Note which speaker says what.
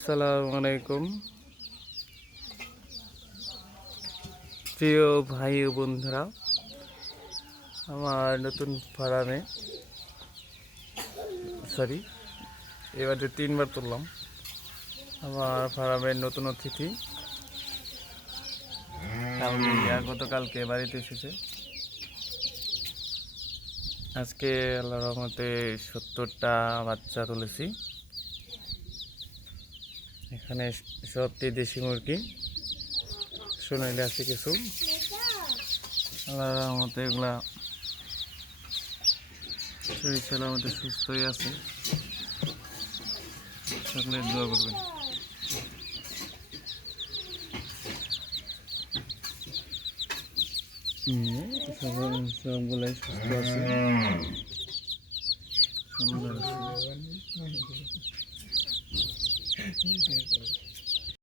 Speaker 1: আসসালামু আলাইকুম। প্রিয় ভাই ও বন্ধুরা, আমার নতুন ফার্মে সরি এবার যে তিনবার তুললাম, আমার ফার্মের নতুন অতিথি। কালকে গতকালকে বাড়িতে এসেছে। আজকে আল্লাহ রহমতে সত্তরটা বাচ্চা তুলেছি। এখানে সবটি দেশি মুরগি। সোনালি আছে কিছু। আল্লাহ রহমতে এগুলা শরীর সালামতে সুস্থই আছে। সকলে দোয়া করবেন। সবগুলাই সুস্থ আছে। সুন্দর আছে। Uhum.